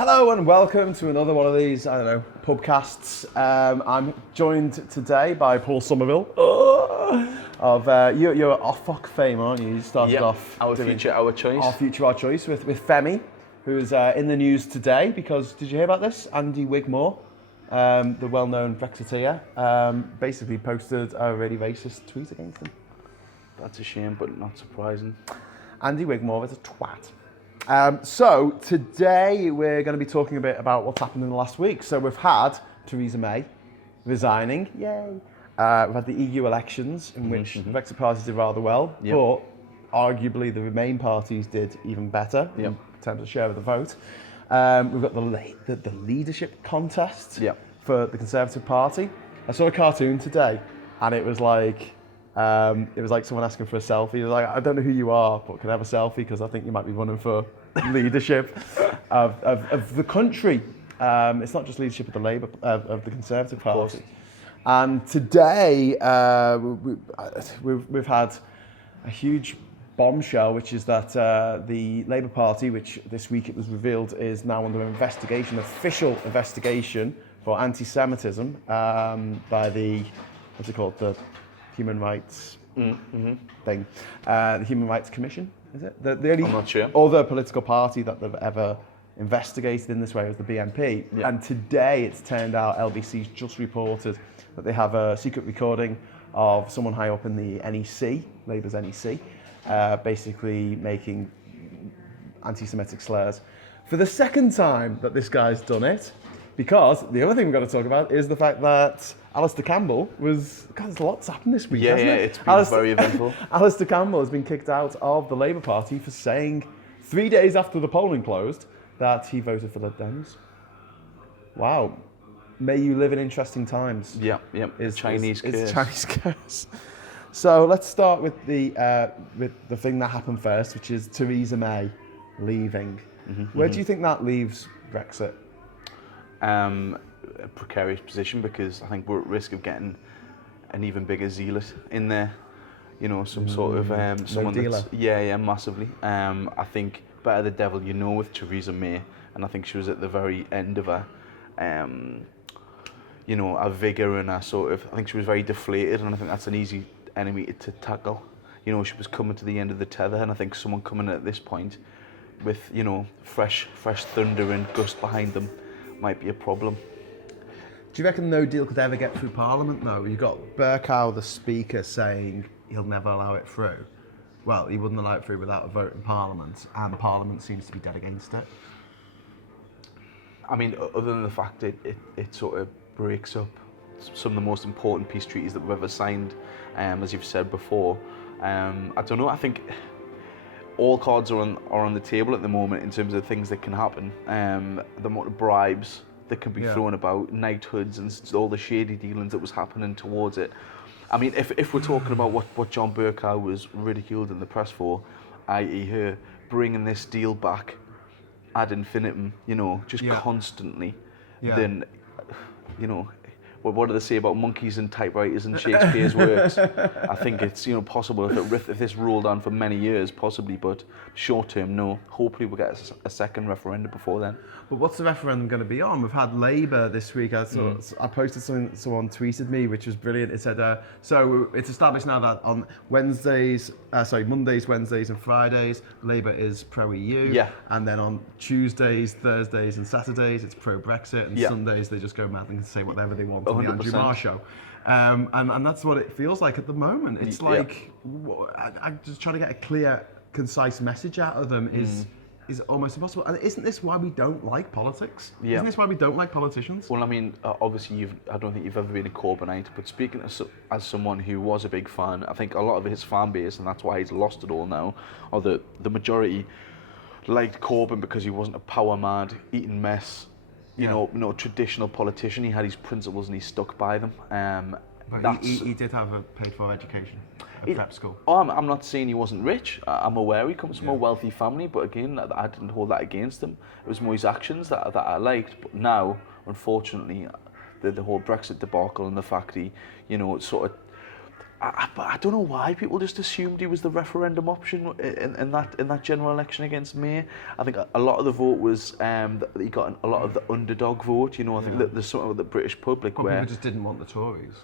Hello and welcome to another one of these, PUBCASTs. I'm joined today by Paul Somerville of you're OFOC fame, aren't you? You started off Our Future, Our Choice. Our Future, Our Choice with Femi, who's in the news today because, did you hear about this? Andy Wigmore, the well-known Brexiteer, basically posted a really racist tweet against him. That's a shame, but not surprising. Andy Wigmore is a twat. So today we're going to be talking a bit about what's happened in the last week. So we've had Theresa May resigning, yay. We've had the EU elections in which the Brexit parties did rather well, but arguably the Remain parties did even better in terms of share of the vote. We've got the leadership contest for the Conservative Party. I saw a cartoon today, and it was like someone asking for a selfie. It was like, I don't know who you are, but can I have a selfie? Because I think you might be running for leadership of the country. It's not just leadership of the Labour, of the Conservative Party. And today we've had a huge bombshell, which is that the Labour Party, which this week it was revealed is now under investigation, official investigation for anti-Semitism by the, what's it called, the Human Rights thing, the Human Rights Commission, is it? The only I'm not sure. Other political party that they've ever investigated in this way was the BNP. And today it's turned out LBC's just reported that they have a secret recording of someone high up in the NEC, Labour's NEC, basically making anti-Semitic slurs for the second time that this guy's done it. Because the other thing we've got to talk about is the fact that Alistair Campbell was... God, there's lots happened this week, hasn't it? It's been very eventful. Alistair Campbell has been kicked out of the Labour Party for saying 3 days after the polling closed that he voted for the Dems. Wow. May you live in interesting times. It's Chinese curse. It's Chinese curse. So let's start with the thing that happened first, which is Theresa May leaving. Where do you think that leaves Brexit? A precarious position, because I think we're at risk of getting an even bigger zealot in there. You know, some sort of someone that's massively. I think better the devil you know with Theresa May, and I think she was at the very end of her, her vigour and her sort of. I think she was very deflated, and I think that's an easy enemy to tackle. You know, she was coming to the end of the tether, and I think someone coming at this point with fresh thunder and gust behind them might be a problem. Do you reckon no deal could ever get through Parliament, though? You've got Bercow, the Speaker, saying he'll never allow it through. Well, he wouldn't allow it through without a vote in Parliament, and Parliament seems to be dead against it. I mean, other than the fact it sort of breaks up some of the most important peace treaties that we've ever signed, as you've said before. I don't know, I think all cards are on the table at the moment in terms of things that can happen. The amount of bribes that can be thrown about, knighthoods and all the shady dealings that was happening towards it. I mean, if we're talking about what John Bercow was ridiculed in the press for, i.e. her bringing this deal back ad infinitum, constantly, then, what do they say about monkeys and typewriters and Shakespeare's works? I think it's possible if this rolled on for many years, possibly, but short term, no. Hopefully we'll get a second referendum before then. But what's the referendum going to be on? We've had Labour this week. I posted something, someone tweeted me, which was brilliant. It said, so it's established now that on Mondays, Wednesdays and Fridays, Labour is pro-EU. And then on Tuesdays, Thursdays and Saturdays, it's pro-Brexit. And Sundays, they just go mad and say whatever they want on the Andrew Marr show. And that's what it feels like at the moment. It's like, I'm just trying to get a clear, concise message out of them is almost impossible. And isn't this why we don't like politics? Isn't this why we don't like politicians? Well, I mean, obviously, I don't think you've ever been a Corbynite, but speaking as someone who was a big fan, I think a lot of his fan base, and that's why he's lost it all now, or the majority liked Corbyn because he wasn't a power-mad, eating mess, traditional politician. He had his principles and he stuck by them. But he did have a paid-for education. Prep school. I'm not saying he wasn't rich. I'm aware he comes from a wealthy family, but again, I didn't hold that against him. It was more his actions that I liked. But now, unfortunately, the whole Brexit debacle and the fact he, sort of But I don't know why people just assumed he was the referendum option in that general election against May. I think a lot of the vote was that he got a lot of the underdog vote. You know, I think that there's something with the British public Well, where people just didn't want the Tories.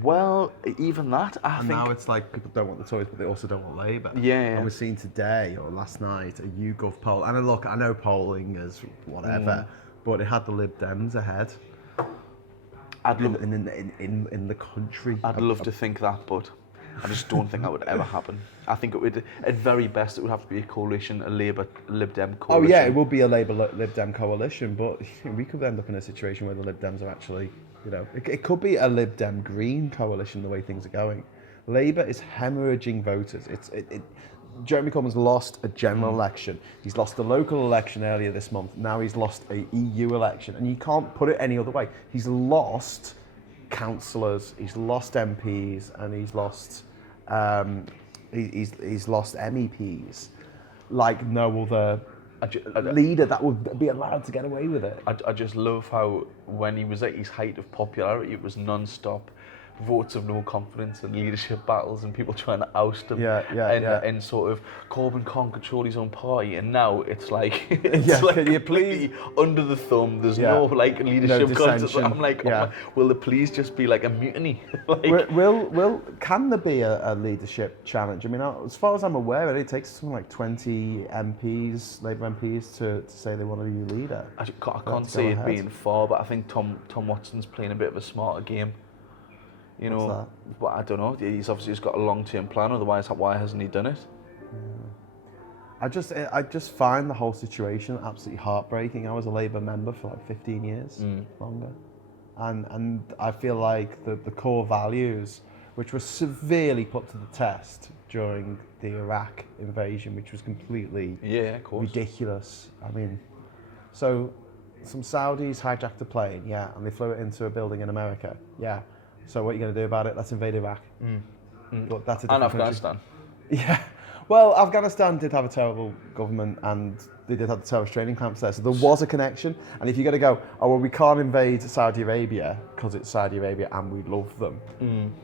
well, even that I And think now it's like people don't want the Tories, but they also don't want Labour. Yeah. And we're seeing today or last night a YouGov poll. And look, I know polling is whatever, but it had the Lib Dems ahead. In the country. I'd love to think that, but I just don't think that would ever happen. I think it would, at very best, it would have to be a coalition, a Labour Lib Dem coalition. Oh yeah, it will be a Labour Lib Dem coalition, but we could end up in a situation where the Lib Dems are actually, it could be a Lib Dem Green coalition the way things are going. Labour is hemorrhaging voters. Jeremy Corbyn's lost a general election. He's lost the local election earlier this month. Now he's lost a EU election, and you can't put it any other way. He's lost councillors, he's lost MPs, and he's lost he's lost MEPs. Like no other leader that would be allowed to get away with it. I just love how when he was at his height of popularity, it was non-stop votes of no confidence and leadership battles and people trying to oust him. And sort of Corbyn can't control his own party, and now it's like can you please under the thumb. There's no like leadership contest. I'm like, will the please just be like a mutiny? Can there be a leadership challenge? I mean, as far as I'm aware, it takes something like 20 MPs, Labour MPs, to say they want a new leader. I can't see it being far, but I think Tom Watson's playing a bit of a smarter game. You know, but I don't know. He's obviously just got a long-term plan. Otherwise, why hasn't he done it? I just find the whole situation absolutely heartbreaking. I was a Labour member for like 15 years, longer, and I feel like the core values, which were severely put to the test during the Iraq invasion, which was completely ridiculous. I mean, so some Saudis hijacked a plane, and they flew it into a building in America, So what are you going to do about it? Let's invade Iraq. But that's a different Afghanistan. Yeah. Well, Afghanistan did have a terrible government, and they did have the terrorist training camps there. So there was a connection. And if you're going to go, we can't invade Saudi Arabia because it's Saudi Arabia and we love them,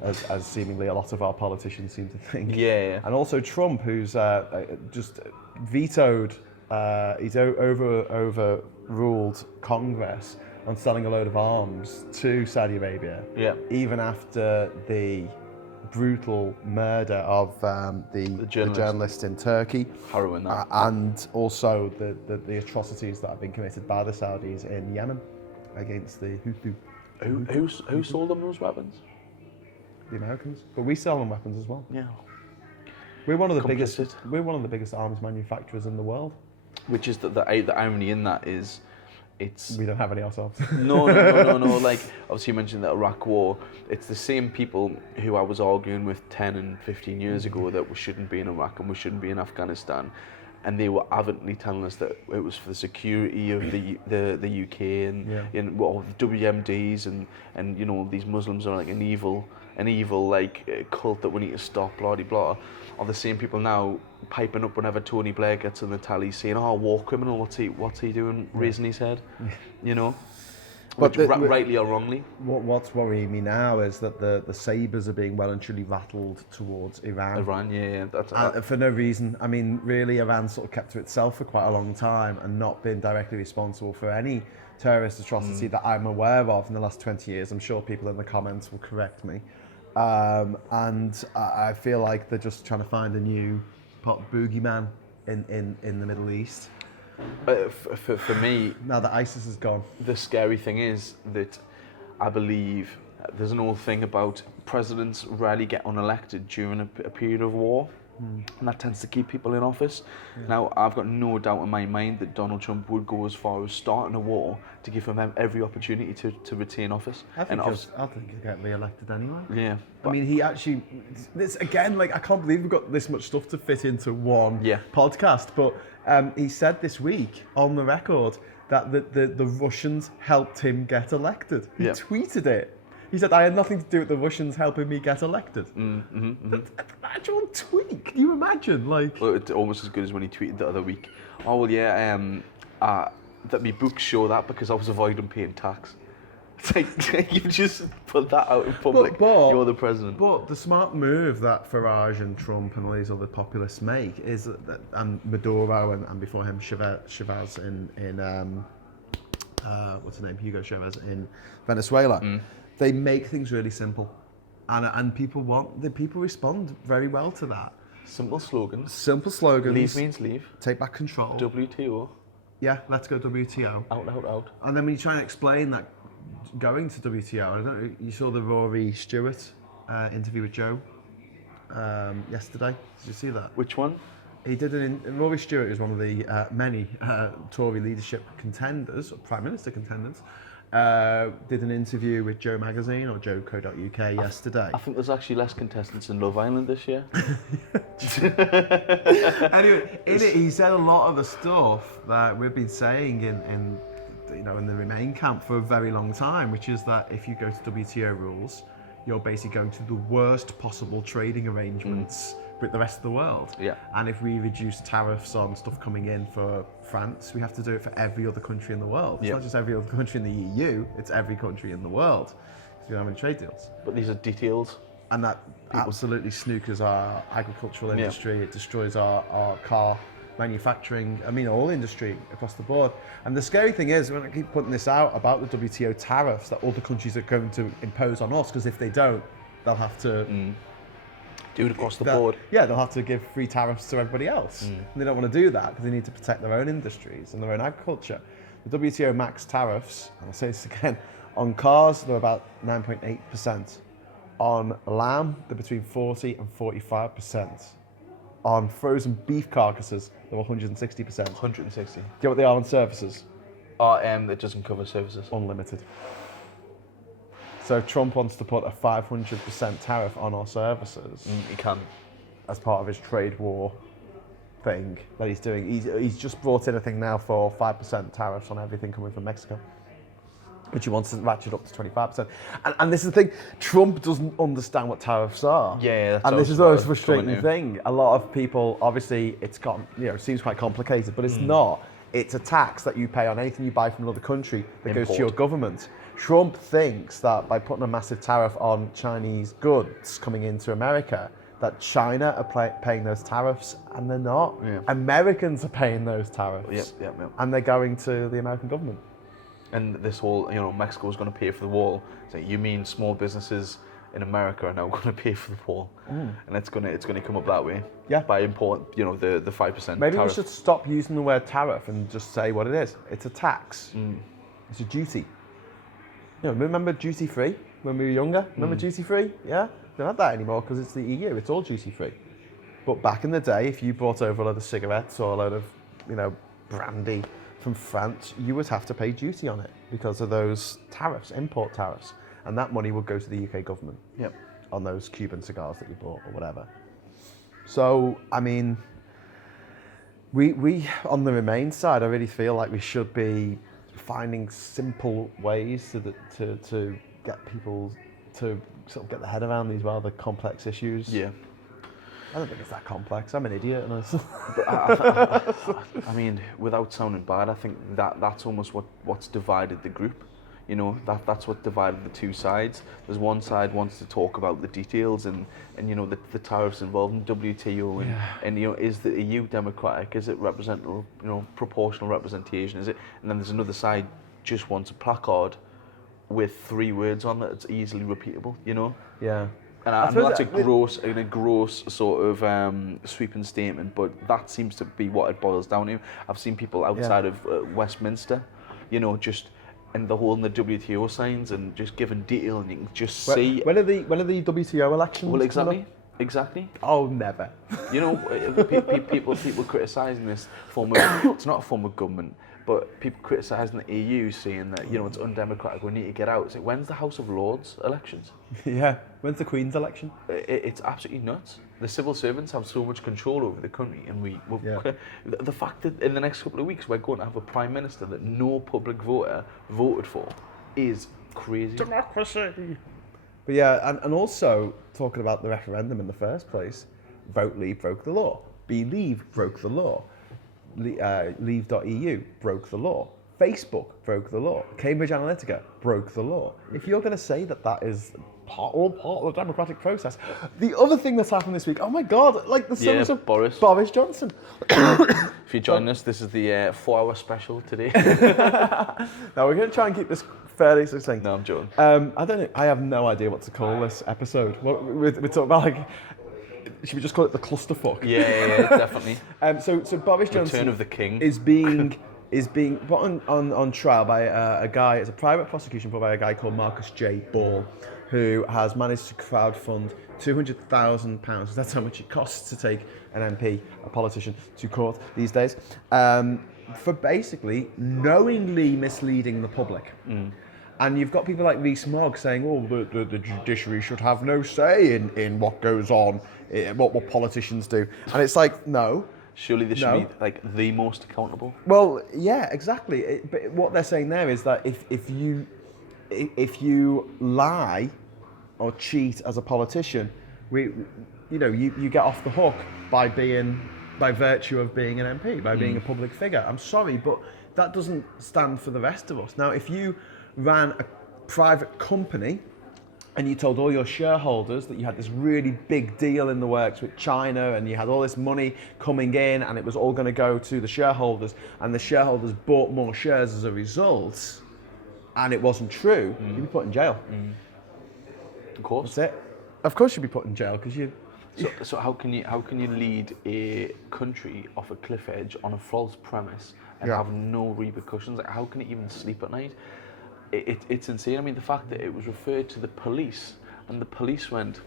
as seemingly a lot of our politicians seem to think. Yeah. And also Trump, who's just vetoed, he's overruled Congress on selling a load of arms to Saudi Arabia, even after the brutal murder of the journalist in Turkey, harrowing that, and also the atrocities that have been committed by the Saudis in Yemen against the Houthi. Who sold them those weapons? The Americans, but we sell them weapons as well. Yeah, we're one of the biggest. We're one of the biggest arms manufacturers in the world. Which is the irony in that is. We don't have any ourselves. No. Like, obviously you mentioned the Iraq War. It's the same people who I was arguing with 10 and 15 years ago that we shouldn't be in Iraq and we shouldn't be in Afghanistan. And they were adamantly telling us that it was for the security of the UK and the WMDs and you know, these Muslims are like an evil like cult that we need to stop, blah blah blah. Are the same people now piping up whenever Tony Blair gets on the tally saying, war criminal, what's he doing, raising his head, you know? But rightly or wrongly. What's worrying me now is that the sabres are being well and truly rattled towards Iran. That's for no reason. I mean, really, Iran sort of kept to itself for quite a long time and not been directly responsible for any terrorist atrocity that I'm aware of in the last 20 years. I'm sure people in the comments will correct me. And I feel like they're just trying to find a new boogeyman in the Middle East. For me, now that ISIS is gone, the scary thing is that I believe there's an old thing about presidents rarely get unelected during a period of war, and that tends to keep people in office. Now, I've got no doubt in my mind that Donald Trump would go as far as starting a war to give him every opportunity to retain office. I think he'll get re-elected anyway. Yeah. I mean, he actually, this again, like, I can't believe we've got this much stuff to fit into one podcast, but he said this week on the record that the Russians helped him get elected. He tweeted it. He said, I had nothing to do with the Russians helping me get elected. That's an actual tweet. Can you imagine? Well, it's almost as good as when he tweeted the other week. That my books show that because I was avoiding paying tax. It's like you just put that out in public. But You're the president. But the smart move that Farage and Trump and all these other populists make is that and Maduro and before him Chavez in what's his name, Hugo Chavez in Venezuela, they make things really simple, and people respond very well to that. Simple slogans. Simple slogans. Leave means leave. Take back control. WTO. Yeah, let's go WTO. Out. And then when you try and explain that going to WTO, I don't know, you saw the Rory Stewart interview with Joe yesterday. Did you see that? Which one? He did Rory Stewart is one of the many Tory leadership contenders, or Prime Minister contenders. Did an interview with Joe Magazine or Joe.co.uk yesterday. I think there's actually less contestants in Love Island this year. Anyway, in it he said a lot of the stuff that we've been saying in the Remain camp for a very long time, which is that if you go to WTO rules, you're basically going to the worst possible trading arrangements with the rest of the world. Yeah. And if we reduce tariffs on stuff coming in for France, we have to do it for every other country in the world. It's not just every other country in the EU, it's every country in the world, because we don't have any trade deals. But these are details. And that absolutely snookers our agricultural industry. It destroys our car manufacturing, all industry across the board. And the scary thing is, when I keep putting this out about the WTO tariffs that all the countries are going to impose on us, because if they don't, they'll have to do it across the board. Yeah, they'll have to give free tariffs to everybody else. And they don't want to do that because they need to protect their own industries and their own agriculture. The WTO max tariffs, and I'll say this again, on cars, they're about 9.8%. On lamb, they're between 40 and 45%. On frozen beef carcasses, they're 160%. 160. Do you know what they are on services? That doesn't cover services. Unlimited. So Trump wants to put a 500% tariff on our services. He can. As part of his trade war thing that he's doing. He's just brought in a thing now for 5% tariffs on everything coming from Mexico, which he wants to ratchet up to 25%. And this is the thing, Trump doesn't understand what tariffs are. Yeah, that's and this is the most frustrating thing. A lot of people, obviously, it seems quite complicated, but it's not. It's a tax that you pay on anything you buy from another country that goes to your government. Trump thinks that by putting a massive tariff on Chinese goods coming into America, that China are paying those tariffs, and they're not. Yeah. Americans are paying those tariffs. Yep. And they're going to the American government. And this whole, Mexico's going to pay for the wall. So you mean small businesses in America are now going to pay for the wall, and it's going to come up that way. Yeah. By importing, the 5%. Maybe tariff. we should stop using the word tariff and just say what it is. It's a tax. It's a duty. Remember duty free when we were younger? Remember duty free? Yeah. We don't have that anymore because it's the EU. It's all duty free. But back in the day, if you brought over a load of cigarettes or a load of, brandy from France, you would have to pay duty on it because of those tariffs, import tariffs. And that money would go to the UK government. Yep. On those Cuban cigars that you bought or whatever. So, we on the Remain side, I really feel like we should be finding simple ways to get people to sort of get their head around these rather complex issues. Yeah. I don't think it's that complex. I'm an idiot. And without sounding bad, I think that's almost what's divided the group. That's what divided the two sides. There's one side wants to talk about the details and the tariffs involved in WTO and is the EU democratic? Is it proportional representation? Is it? And then there's another side just wants a placard with 3 words on that it's easily repeatable. Yeah. And I know that's a gross sort of sweeping statement, but that seems to be what it boils down to. I've seen people outside of Westminster, just and the whole in the WTO signs and just giving detail, and you can just see. When are the WTO elections? Well, exactly. Oh, never. People criticising this form of it's not a form of government, but people criticising the EU, saying that it's undemocratic. We need to get out. It's like, when's the House of Lords elections? Yeah. When's the Queen's election? It's absolutely nuts. The civil servants have so much control over the country, and the fact that in the next couple of weeks we're going to have a prime minister that no public voter voted for is crazy. Democracy. But yeah, and also talking about the referendum in the first place, Vote Leave broke the law. Believe broke the law. Leave.eu broke the law. Facebook broke the law. Cambridge Analytica broke the law. If you're going to say that that is all part of the democratic process, the other thing that's happened this week, oh my God, like the sons of Boris Johnson. If you join us, this is the 4-hour special today. Now we're going to try and keep this fairly succinct. No, I'm joking. I don't know. I have no idea what to call this episode. We're talking about, like, should we just call it the clusterfuck? Yeah, definitely. So Boris Johnson Return of the King is being put on trial by a guy. It's a private prosecution brought by a guy called Marcus J. Ball, who has managed to crowdfund £200,000. That's how much it costs to take an MP, a politician, to court these days, for basically knowingly misleading the public. And you've got people like Rees Mogg saying, "Oh, the judiciary should have no say in what goes on, what politicians do." And it's like, no. Surely they should be like the most accountable. Well, yeah, exactly. But what they're saying there is that if you lie or cheat as a politician, you get off the hook by virtue of being an MP, by being a public figure. I'm sorry, but that doesn't stand for the rest of us. Now, if you ran a private company and you told all your shareholders that you had this really big deal in the works with China and you had all this money coming in and it was all going to go to the shareholders and the shareholders bought more shares as a result and it wasn't true, you'd be put in jail. Of course. That's it. Of course you'd be put in jail because you... So how can you lead a country off a cliff edge on a false premise and have no repercussions? Like, how can it even sleep at night? It's insane. I mean, the fact that it was referred to the police and the police went,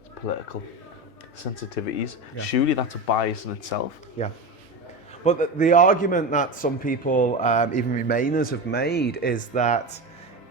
it's political sensitivities. Yeah. Surely that's a bias in itself. Yeah. But the argument that some people, even Remainers, have made is that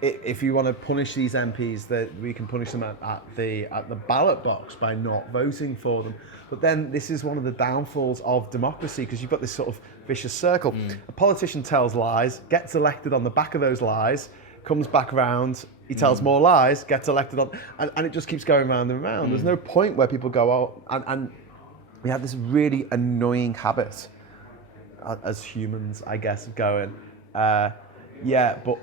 if you want to punish these MPs, that we can punish them at the ballot box by not voting for them. But then this is one of the downfalls of democracy because you've got this sort of vicious circle. A politician tells lies, gets elected on the back of those lies, comes back around, he tells more lies, gets elected on, and it just keeps going round and round. There's no point where people go, oh, and we have this really annoying habit as humans, I guess, of going, yeah, but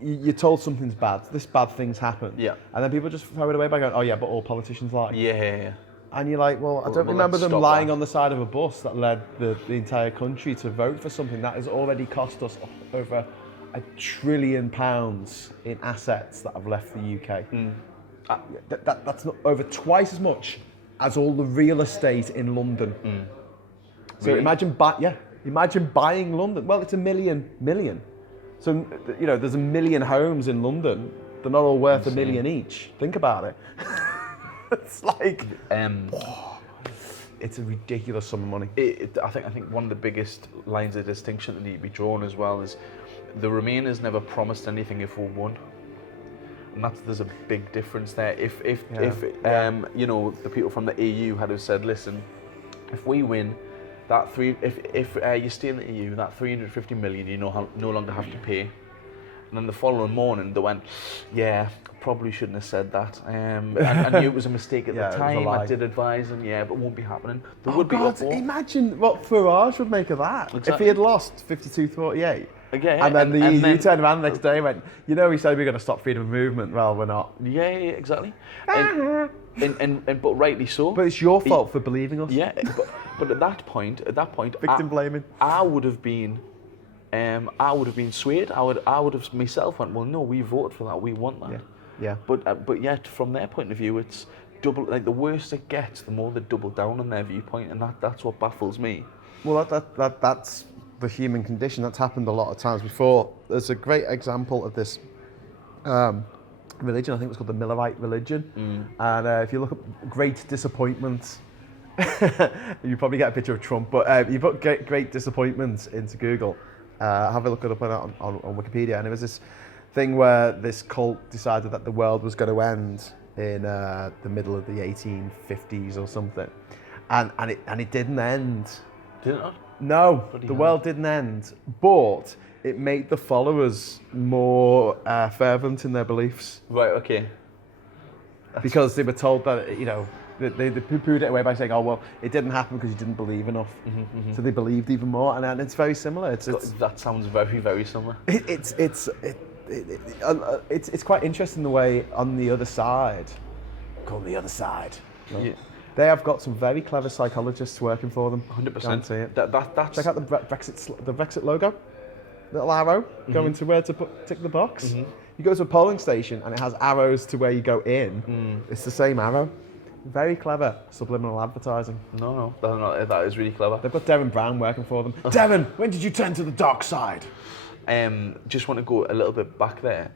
you're told something's bad, this bad thing's happened, and then people just throw it away by going, oh yeah, but all politicians lie. Yeah. And you're like, well, I don't remember them lying on the side of a bus that led the entire country to vote for something that has already cost us over £1 trillion in assets that have left the UK. That's not over twice as much as all the real estate in London. So really? Imagine buying London. Well, it's a million. So, there's 1 million homes in London. They're not all worth $1 million each. Think about it. It's like, it's a ridiculous sum of money. I think one of the biggest lines of distinction that need to be drawn as well is the Remainers never promised anything if we won, and there's a big difference there. If the people from the EU had have said, listen, if we win, if you stay in the EU, that 350 million you no longer have to pay. And then the following morning they went, yeah, probably shouldn't have said that. I knew it was a mistake at the time. I did advise them, but it won't be happening. There would be uproar. Imagine what Farage would make of that. Exactly. If he had lost 52-48. Yeah, and then the EU turned around the next day and went, we said we were going to stop freedom of movement. Well, we're not. Yeah, exactly. But rightly so. But it's your fault for believing us. Yeah, but at that point, victim blaming. I would have been swayed. I would have myself went, well, no, we voted for that. We want that. Yeah. But yet, from their point of view, it's double. Like the worse it gets, the more they double down on their viewpoint, and that's what baffles me. Well, that's the human condition. That's happened a lot of times before. There's a great example of this religion. I think it was called the Millerite religion. And if you look at Great Disappointment, you probably get a picture of Trump. But you put Great Disappointment into Google. Have a look it up on Wikipedia, and it was this thing where this cult decided that the world was going to end in the middle of the 1850s or something, and it didn't end. Did it not? No, the world didn't end, but it made the followers more fervent in their beliefs. Right. Okay. Because they were told that They poo-pooed it away by saying, oh, well, it didn't happen because you didn't believe enough. So they believed even more, and it's very similar. That sounds very, very similar. It's quite interesting the way on the other side, called the other side, Yeah. they have got some very clever psychologists working for them. 100%. Guarantee it. That's... Check out the Brexit logo, little arrow going to where to tick the box. You go to a polling station and it has arrows to where you go in. It's the same arrow. Very clever subliminal advertising. No, that is really clever. They've got Darren Brown working for them. Darren, when did you turn to the dark side? Just want to go a little bit back there,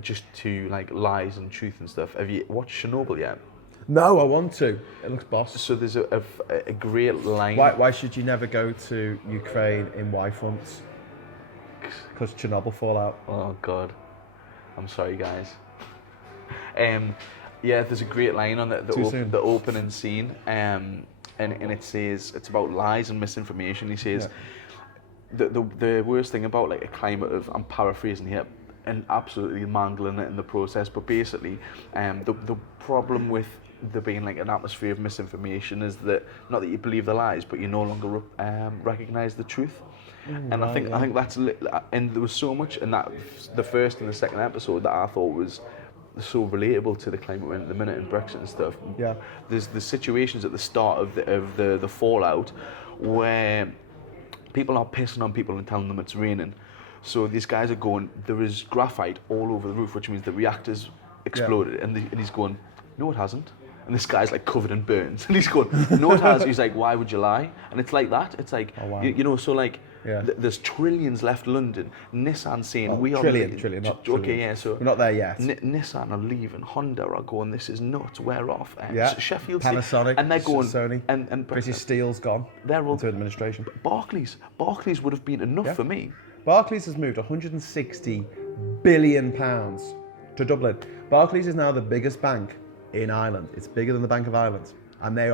just to like lies and truth and stuff. Have you watched Chernobyl yet? No, I want to. It looks boss. So there's a great line. Why should you never go to Ukraine in Y fronts? Because Chernobyl fallout. Oh God, I'm sorry guys. Yeah, there's a great line on the opening scene, and it says it's about lies and misinformation. He says the worst thing about like a climate of, I'm paraphrasing here and absolutely mangling it in the process, but basically the problem with there being like an atmosphere of misinformation is that not that you believe the lies, but you no longer recognize the truth. And I think that's, and there was so much in that, the first and the second episode, that I thought was so relatable to the climate we're in at the minute and Brexit and stuff. Yeah. There's the situations at the start of the fallout where people are pissing on people and telling them it's raining. So these guys are going, there is graphite all over the roof, which means the reactors exploded. And he's going, no, it hasn't. And this guy's like covered in burns. And he's going, no, it has. He's like, why would you lie? And it's like that. It's like, oh, wow. you know, so like, there's trillions left London. Nissan saying, we trillion, are... not okay, trillion. yeah, so... We're not there yet. Nissan are leaving. Honda are going, this is nuts, we're off. Sheffield... Panasonic, and they're going... Sony, and British Steel's gone. They're all... into administration. Barclays would have been enough for me. Barclays has moved £160 billion to Dublin. Barclays is now the biggest bank in Ireland. It's bigger than the Bank of Ireland. And they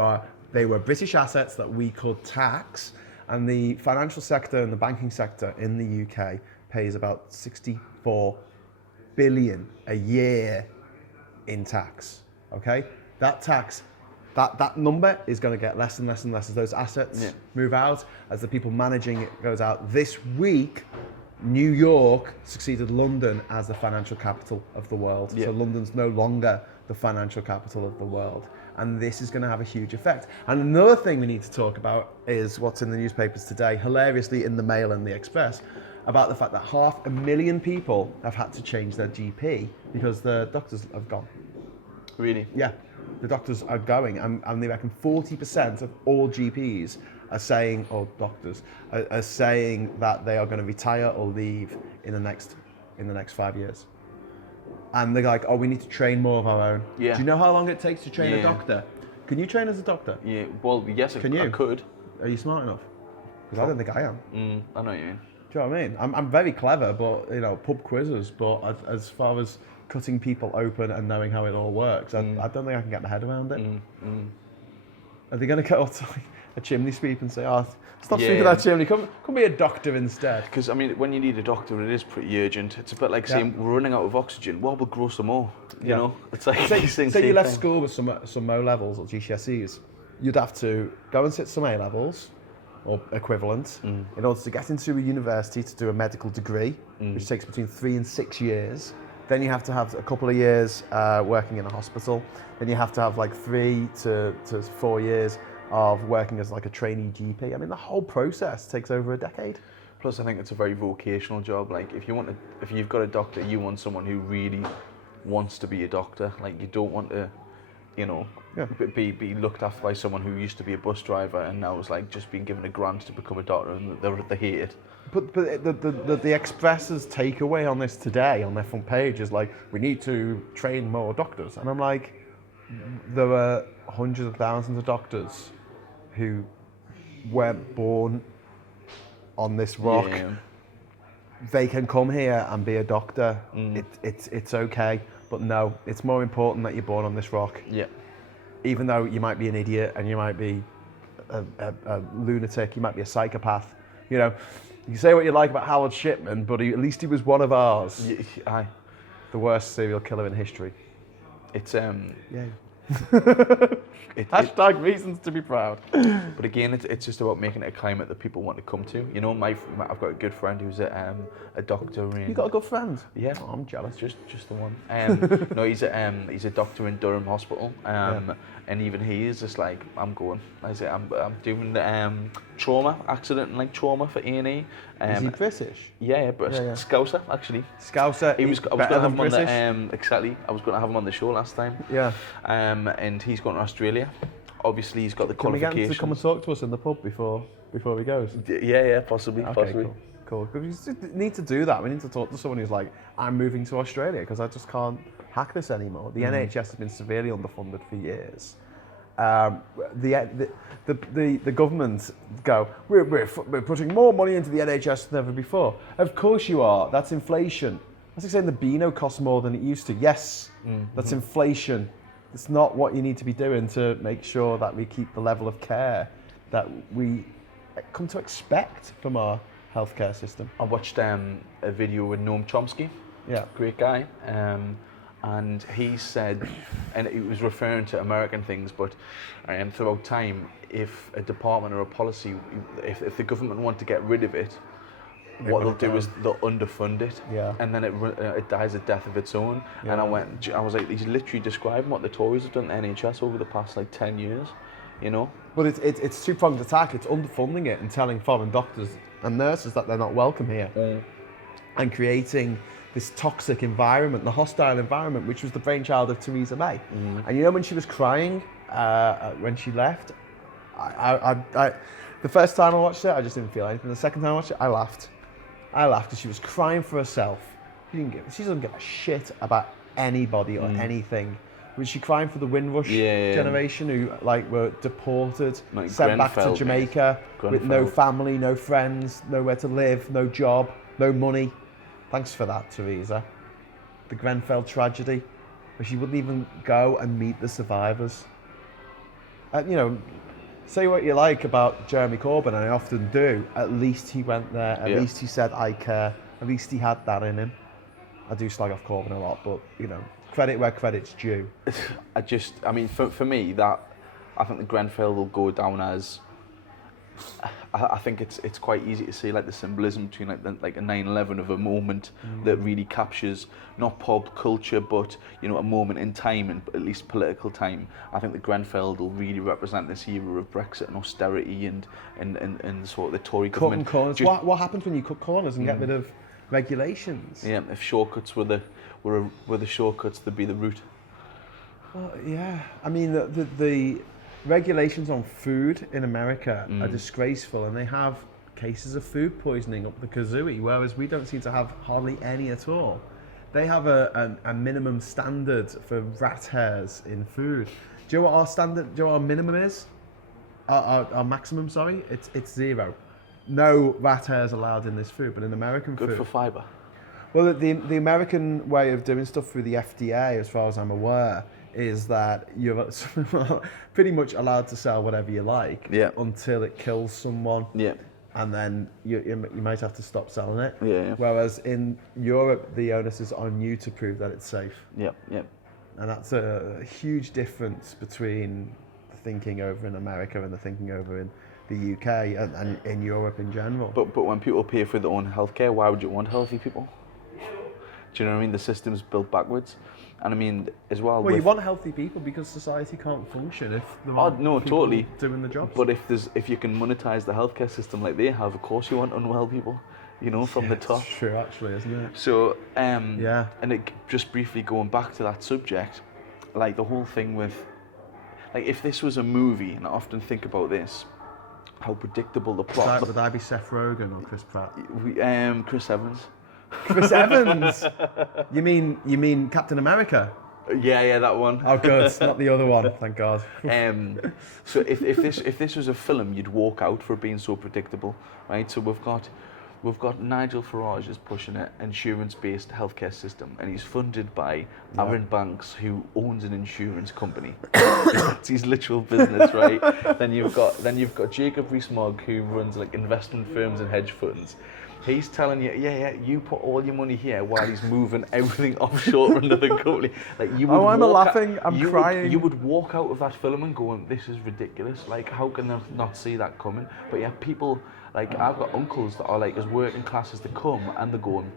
were British assets that we could tax. And the financial sector and the banking sector in the UK pays about 64 billion a year in tax. Okay? That tax, that number is going to get less and less and less as those assets move out, as the people managing it goes out. This week, New York succeeded London as the financial capital of the world. So London's no longer the financial capital of the world. And this is going to have a huge effect. And another thing we need to talk about is what's in the newspapers today, hilariously in the Mail and the Express, about the fact that 500,000 people have had to change their GP because the doctors have gone. Really? Yeah, the doctors are going, and they reckon 40% of all GPs are saying, or doctors, are saying that they are going to retire or leave in the next 5 years. And they're like, oh, we need to train more of our own. Yeah. Do you know how long it takes to train a doctor? Can you train as a doctor? Yeah, well, yes, I could. Are you smart enough? Because I don't think I am. I know what you mean. Do you know what I mean? I'm very clever, but, you know, pub quizzes, but as far as cutting people open and knowing how it all works, I don't think I can get my head around it. Are they going to go up to like a chimney sweep and say, oh, stop sweeping that chimney, come be a doctor instead? Because, I mean, when you need a doctor, it is pretty urgent. It's a bit like saying, we're running out of oxygen, well, we'll grow some more, you know? It's like these things. Say you left school with some O levels or GCSEs, you'd have to go and sit some A levels or equivalent in order to get into a university to do a medical degree, which takes between 3 and 6 years. Then you have to have a couple of years working in a hospital. Then you have to have like 3 to 4 years of working as like a trainee GP. I mean, the whole process takes over a decade. Plus, I think it's a very vocational job. Like, if you've got a doctor, you want someone who really wants to be a doctor. Like, you don't want to, you know, be looked after by someone who used to be a bus driver and now is like just being given a grant to become a doctor and they hate it. But the Express's takeaway on this today, on their front page, is like, we need to train more doctors. And I'm like, there are hundreds of thousands of doctors who weren't born on this rock. Yeah. They can come here and be a doctor. It's okay. But no, it's more important that you're born on this rock. Yeah. Even though you might be an idiot and you might be a lunatic, you might be a psychopath. You know, you can say what you like about Howard Shipman, but at least he was one of ours. Aye. The worst serial killer in history. It's Hashtag reasons to be proud. But again, it's just about making it a climate that people want to come to. You know, I've got a good friend who's a doctor in. You got a good friend? Yeah. Oh, I'm jealous. Just the one. No, he's a doctor in Durham Hospital. And even he is just like, I'm going. I say I'm doing trauma, accident and like trauma for A&E. Is he British? Yeah, but Scouser actually. Scouser. I was going to have him on the exactly. I was going to have him on the show last time. Yeah. And he's gone to Australia. Obviously, he's got the Can we qualifications. get him to come and talk to us in the pub before he goes? Yeah, possibly. Okay, possibly. Cool. Because we need to do that. We need to talk to someone who's like, I'm moving to Australia because I just can't hack this anymore. The NHS has been severely underfunded for years. The government go, we're putting more money into the NHS than ever before. Of course you are. That's inflation. That's like saying the Beano costs more than it used to. Yes, that's inflation. It's not what you need to be doing to make sure that we keep the level of care that we come to expect from our healthcare system. I watched a video with Noam Chomsky. Yeah. Great guy. And he said, and it was referring to American things, but throughout time, if a department or a policy, if the government want to get rid of it, what they'll do is they'll underfund it, and then it dies a death of its own. Yeah. And I was like, he's literally describing what the Tories have done to NHS over the past like 10 years, you know. But it's two-pronged attack. It's underfunding it and telling foreign doctors and nurses that they're not welcome here, and creating this toxic environment, the hostile environment, which was the brainchild of Theresa May. And you know, when she was crying when she left, I the first time I watched it, I just didn't feel anything. The second time I watched it, I laughed because she was crying for herself. She doesn't give a shit about anybody or anything. Was she crying for the Windrush generation who like were deported, like sent back to Jamaica with no family, no friends, nowhere to live, no job, no money? Thanks for that, Theresa. The Grenfell tragedy, where she wouldn't even go and meet the survivors. You know, say what you like about Jeremy Corbyn, and I often do, at least he went there, at least he said, I care, at least he had that in him. I do slag off Corbyn a lot, but, you know, credit where credit's due. I mean, for me, I think the Grenfell will go down as, I think it's quite easy to see like the symbolism between like a 9/11 of a moment that really captures not pop culture, but you know, a moment in time and at least political time. I think the Grenfell will really represent this era of Brexit and austerity and sort of the Tory government. Cutting corners. What happens when you cut corners and get rid of regulations? Yeah, if shortcuts were the shortcuts, there'd be the route. Well, yeah. I mean, the regulations on food in America are disgraceful, and they have cases of food poisoning up the kazooie, whereas we don't seem to have hardly any at all. They have a minimum standard for rat hairs in food. Do you know what our standard? Do you know what our minimum is? Our maximum, sorry, it's 0. No rat hairs allowed in this food, but in American food. Good for fibre. Well, the American way of doing stuff through the FDA, as far as I'm aware, is that you're pretty much allowed to sell whatever you like until it kills someone. Yeah. And then you might have to stop selling it. Yeah. Whereas in Europe, the onus is on you to prove that it's safe. Yeah. Yeah. And that's a huge difference between the thinking over in America and the thinking over in the UK and in Europe in general. But when people pay for their own healthcare, why would you want healthy people? Do you know what I mean? The system's built backwards. And I mean, as well. Well, you want healthy people because society can't function if there aren't people doing the jobs. But if you can monetize the healthcare system like they have, of course you want unwell people, you know, from the top. It's true, actually, isn't it? So, and it just briefly going back to that subject, like the whole thing with, like if this was a movie, and I often think about this, how predictable the plot. Would I be Seth Rogen or Chris Pratt? Chris Evans. Chris Evans? You mean Captain America? Yeah, that one. Oh, good. Not the other one. Thank God. So if this was a film, you'd walk out for it being so predictable, right? So we've got Nigel Farage is pushing an insurance-based healthcare system, and he's funded by Aaron Banks, who owns an insurance company. It's his literal business, right? Then you've got Jacob Rees-Mogg, who runs like investment firms and hedge funds. He's telling you, you put all your money here while he's moving everything offshore to another company. Like you would. Oh, I'm walk laughing. I'm you crying. Would, you would walk out of that film and going, "This is ridiculous. Like, how can they not see that coming?" But yeah, people like I've got uncles that are like as working class as they come, and they're going,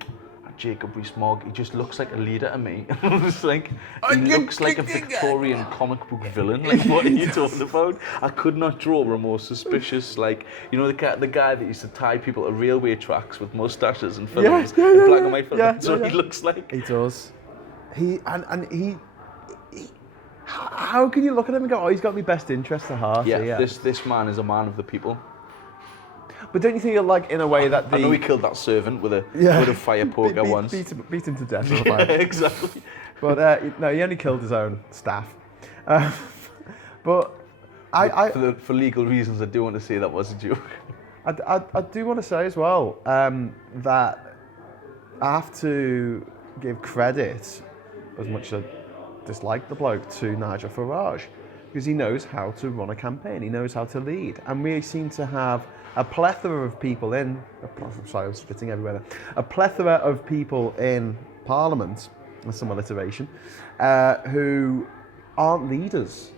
Jacob Rees-Mogg, he just looks like a leader to me. It's like, he looks like a Victorian comic book villain. Like, what are you talking about? I could not draw a more suspicious, like, you know, the guy that used to tie people to railway tracks with mustaches and films, in black and white films. That's what he looks like. He does. How can you look at him and go, oh, he's got my best interest at heart? Yeah, this man is a man of the people. But don't you think, like, in a way that I know he killed that servant with a fire poker once. Beat him to death with a fire. Exactly. But no, he only killed his own staff. But for legal reasons, I do want to say that was a joke. I do want to say as well that I have to give credit, as much as I dislike the bloke, to Nigel Farage, because he knows how to run a campaign. He knows how to lead, and we seem to have a plethora of people in. Sorry, I'm spitting everywhere there. A plethora of people in Parliament, with some alliteration, who aren't leaders.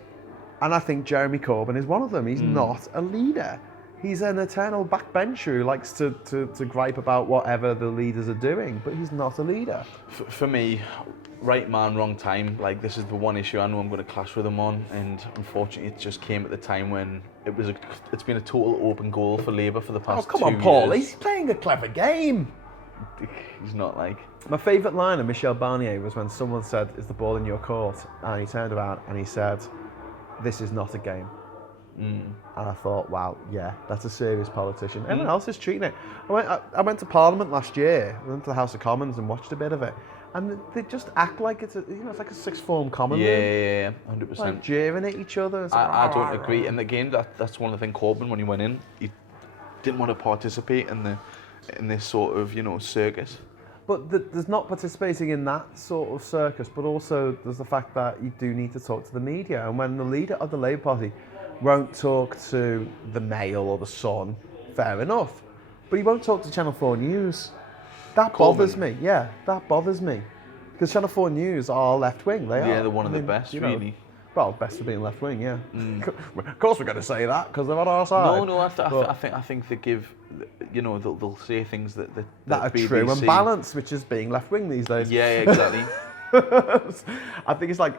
And I think Jeremy Corbyn is one of them. He's not a leader. He's an eternal backbencher who likes to gripe about whatever the leaders are doing, but he's not a leader. For me, right man, wrong time. Like, this is the one issue I know I'm going to clash with him on, and unfortunately it just came at the time when it's been a total open goal for Labour for the past 2 years. Oh, come on, Paul. He's playing a clever game. He's not like... My favourite line of Michel Barnier was when someone said, "Is the ball in your court?" And he turned around and he said, "This is not a game." And I thought, wow, yeah, that's a serious politician. Everyone else is treating it. I went to Parliament last year. I went to the House of Commons and watched a bit of it. And they just act like it's it's like a sixth form common room. Yeah, 100%. Like jeering at each other. I don't agree. And again, that's one of the things. Corbyn, when he went in, he didn't want to participate in this sort of circus. But there's not participating in that sort of circus, but also there's the fact that you do need to talk to the media. And when the leader of the Labour Party won't talk to the Mail or the Sun, fair enough. But he won't talk to Channel 4 News. That bothers me. Yeah, that bothers me. Because Channel 4 News are left-wing. They're one of the best, really. Well, best for being left-wing, yeah. Of course we're going to say that, because they're on our side. No, I think they give, they'll say things that are BBC. True and balanced, which is being left-wing these days. Yeah, exactly. I think it's like,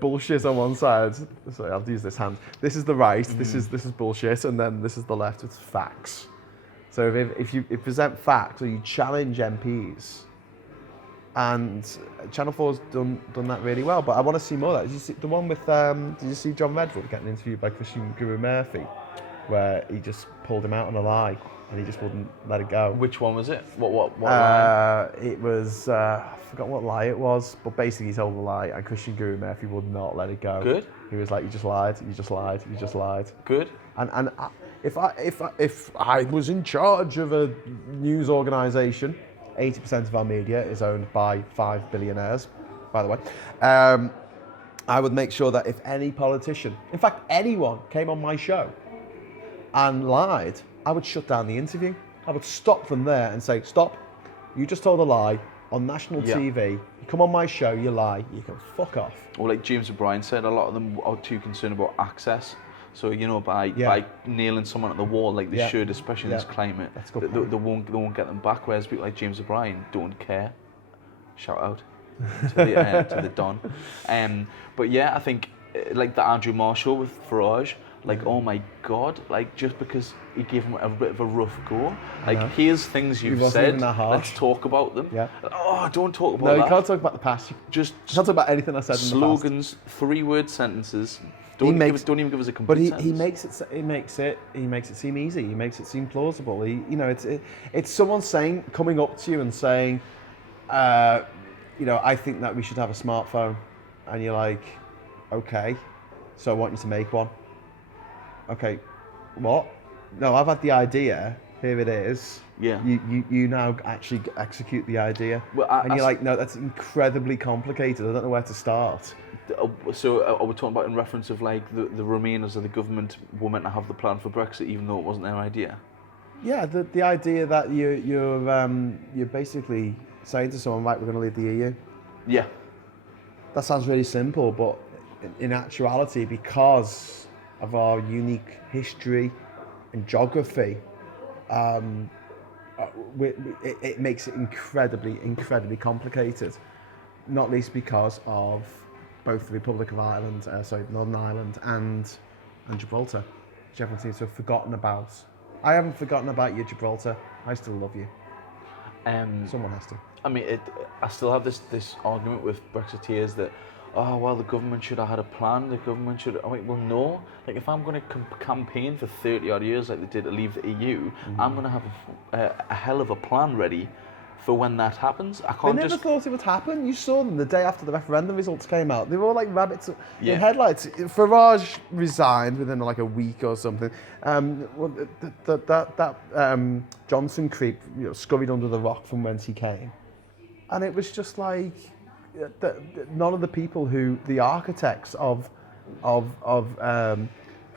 bullshit on one side. Sorry, I'll use this hand. This is the right, this is bullshit, and then this is the left, it's facts. So if you present facts or you challenge MPs, and Channel 4's done that really well, but I want to see more of that. Did you see the one with, did you see John Redwood getting interviewed by Christian Guru Murphy, where he just pulled him out on a lie and he just wouldn't let it go? Which one was it? What lie? It was, I forgot what lie it was, but basically he told a lie and Christian Guru Murphy would not let it go. Good. He was like, you just lied. Good. And if I was in charge of a news organisation, 80% of our media is owned by 5 billionaires, by the way. I would make sure that if any politician, in fact anyone, came on my show and lied, I would shut down the interview. I would stop them there and say, stop, you just told a lie on national TV. You come on my show, you lie, you can fuck off. Or like James O'Brien said, a lot of them are too concerned about access. So, by nailing someone at the wall like they should, especially in this climate, they won't get them back. Whereas people like James O'Brien don't care. Shout out to the Don. But yeah, I think like the Andrew Marshall with Farage, like, oh my God, like just because he gave him a bit of a rough go, like here's things you've said, let's talk about them. Yeah. Oh, don't talk about that. No, you can't talk about the past. You can't talk about anything I said in the past. Slogans, 3-word sentences. Don't even give us a complete sentence. But he makes it seem easy. He makes it seem plausible. It's someone coming up to you and saying, I think that we should have a smartphone, and you're like, okay, so I want you to make one. Okay, what? No, I've had the idea. Here it is. Yeah. You now actually execute the idea, and you're like, no, that's incredibly complicated. I don't know where to start. So are we talking about in reference of like the Remainers of the government were meant to have the plan for Brexit even though it wasn't their idea? Yeah, the idea that you're basically saying to someone, right, we're going to leave the EU. Yeah. That sounds really simple, but in actuality, because of our unique history and geography, it makes it incredibly complicated. Not least because of both the Republic of Ireland, Northern Ireland, and Gibraltar, which everyone seems to have forgotten about. I haven't forgotten about you, Gibraltar. I still love you. Someone has to. I mean, I still have this argument with Brexiteers that, oh, well, the government should have had a plan, the government should... I mean, well, no. Like, if I'm going to campaign for 30-odd years like they did to leave the EU, I'm going to have a hell of a plan ready for when that happens. I can't They never thought it would happen. You saw them the day after the referendum results came out. They were all like rabbits in headlights. Farage resigned within like a week or something. Johnson creep, scurried under the rock from whence he came. And it was just like none of the people the architects of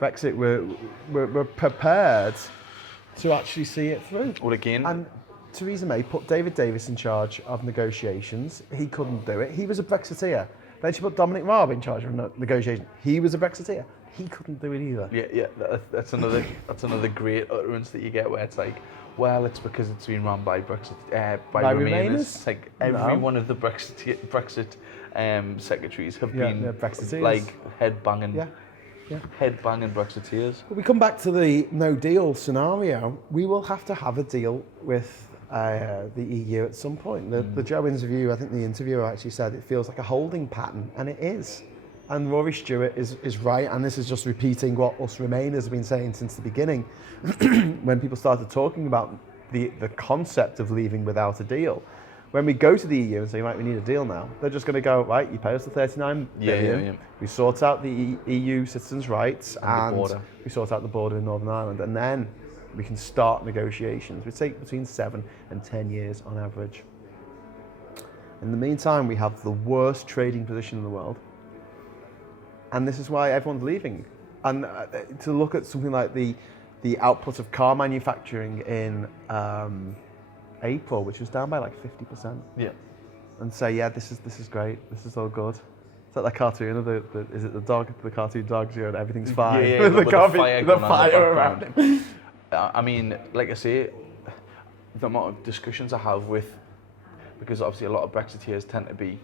Brexit were prepared to actually see it through. Well, again... And Theresa May put David Davis in charge of negotiations. He couldn't do it. He was a Brexiteer. Then she put Dominic Raab in charge of negotiations. He was a Brexiteer. He couldn't do it either. Yeah. That's another great utterance that you get where it's like, well, it's because it's been run by by Remainers. It's like every one of the Brexit secretaries have been Brexiteers. Like head banging. Yeah. Head-banging Brexiteers. But we come back to the no-deal scenario. We will have to have a deal with the EU at some point. The Joe interview, I think the interviewer actually said it feels like a holding pattern, and it is. And Rory Stewart is right, and this is just repeating what us Remainers have been saying since the beginning. When people started talking about the concept of leaving without a deal, when we go to the EU and say, right, we need a deal now, they're just going to go, right, you pay us the 39 billion, we sort out the EU citizens' rights, and we sort out the border in Northern Ireland, and then we can start negotiations. We take between 7 and 10 years on average. In the meantime, we have the worst trading position in the world, and this is why everyone's leaving. And to look at something like the output of car manufacturing in April, which was down by like 50%. Yeah. And say, yeah, this is great. This is all good. It's like that cartoon of is it the dog, the cartoon dogs, and everything's fine. Yeah, with the fire around him. I mean, like I say, the amount of discussions I have because obviously a lot of Brexiteers tend to be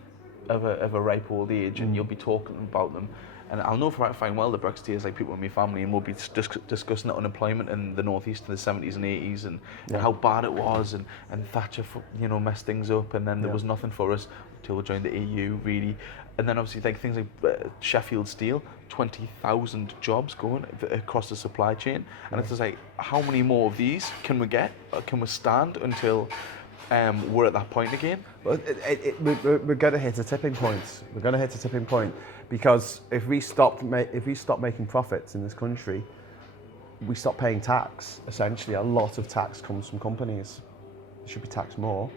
of a ripe old age, and you'll be talking about them. And I'll know fine well the Brexiteers, like people in my family, and we'll be discussing the unemployment in the northeast in the 70s and 80s, and how bad it was, and Thatcher, messed things up, and then there was nothing for us until we joined the EU, really. And then obviously like things like Sheffield Steel, 20,000 jobs going across the supply chain, and it's just like, how many more of these can we get? Or can we stand until we're at that point again? Well, we're going to hit a tipping point. We're going to hit a tipping point. Because if we stop making profits in this country, we stop paying tax. Essentially, a lot of tax comes from companies. It should be taxed more,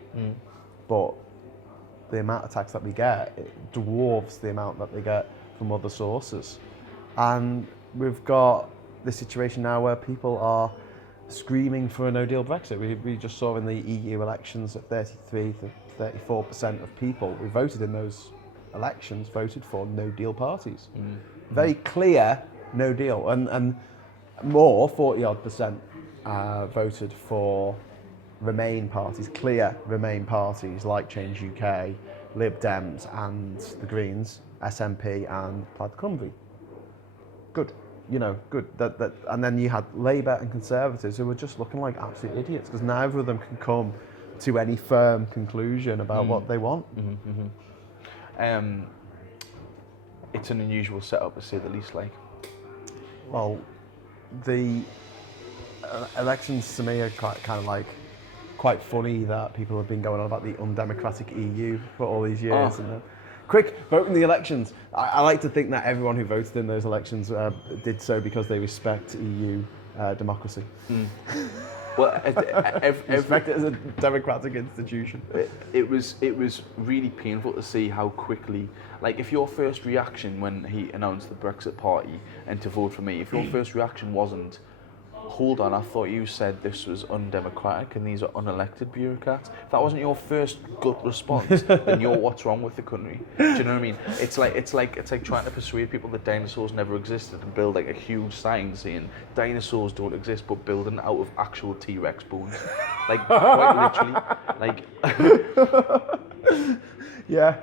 but the amount of tax that we get, it dwarfs the amount that they get from other sources. And we've got this situation now where people are screaming for a no-deal Brexit. We just saw in the EU elections that 33 to 34% of people who voted in those elections voted for no-deal parties. Very clear no deal, and more 40-odd% voted for Remain parties, clear Remain parties like Change UK, Lib Dems and the Greens, SNP and Plaid Cymru. Good, good. And then you had Labour and Conservatives who were just looking like absolute idiots because neither of them can come to any firm conclusion about what they want. It's an unusual setup, to say the least. Like, well, the elections to me are quite funny that people have been going on about the undemocratic EU for all these years. And quick, vote in the elections. I like to think that everyone who voted in those elections did so because they respect EU democracy. Well, respect it as a democratic institution. It was really painful to see how quickly, like, if your first reaction when he announced the Brexit Party and to vote for me, if your first reaction wasn't, hold on, I thought you said this was undemocratic and these are unelected bureaucrats. If that wasn't your first gut response, then you're what's wrong with the country. Do you know what I mean? It's like trying to persuade people that dinosaurs never existed and build like a huge sign saying dinosaurs don't exist, but building out of actual T-Rex bones. Like quite literally. Like Yeah.